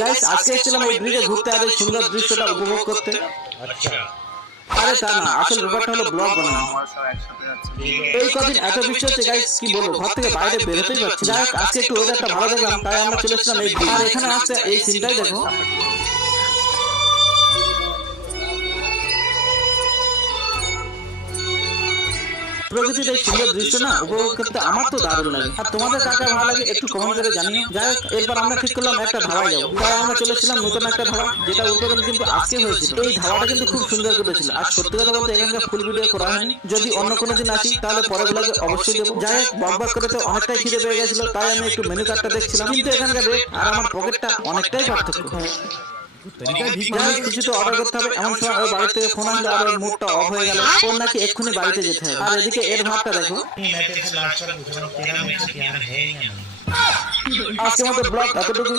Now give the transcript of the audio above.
Guys আজকে এসেছিলাম এই ব্রিজে ঘুরতে আর এই সুন্দর দৃশ্যটা উপভোগ করতে। আচ্ছা আরে তা না, আসল ব্যাপারটা হলো ব্লগ বানানো। এই কদিন এত বৃষ্টি হচ্ছে গাইস, কি বলবো, ঘর থেকে বাইরে বেরোতেই পারছি। যাই হোক, আজকে একটু ওয়েদারটা ভালো দেখলাম, তাই আমরা চলে এসেছিলাম এই ব্রিজ। আর এখানে আসতে এই সিনটাই দেখো। প্রকৃতির এই সুন্দর দৃশ্য না উপভোগ করতে আমার তো দারুণ লাগে। আর তোমাদের কাকে ভালো লাগে একটু কমেন্ট করে জানিও। যাই হোক, এরপর আমরা ঠিক করলাম একটা ধাবায় যাবো। তাই আমরা চলে এসেছিলাম নতুন একটা ধাবা, যেটা উদ্বোধন কিন্তু আজকে হয়েছিল। এই ধাবাটা কিন্তু খুব সুন্দর করেছিল। আর সত্যি কথা বলতে এখানকার ফুল ভিডিও করা হয়নি। যদি অন্য কোনো দিন আসি তাহলে পরের ব্লগে অবশ্যই দেবো। যাই হোক, বকবক করে তো অনেকটাই খিদে পেয়ে গেছিল, তাই আমি একটু মেনু কার্ডটা দেখছিলাম। কিন্তু এখানকার রেট আর আমার পকেটটা অনেকটাই পার্থক্য। কিছু তো অর্ডার করতে হবে, এমন সময় ওর বাড়ি থেকে ফোন আসলো আর ওর মুডটা অফ হয়ে গেল। ওর নাকি এক্ষুনি বাড়িতে যেতে হবে। আর এদিকে এর ভাবটা দেখো। मैं तेरे से लास्ट बार पूछ रहा हूँ तेरा मेरे से प्यार है या नहीं। আজকের মতো ব্লগ এতটুকু।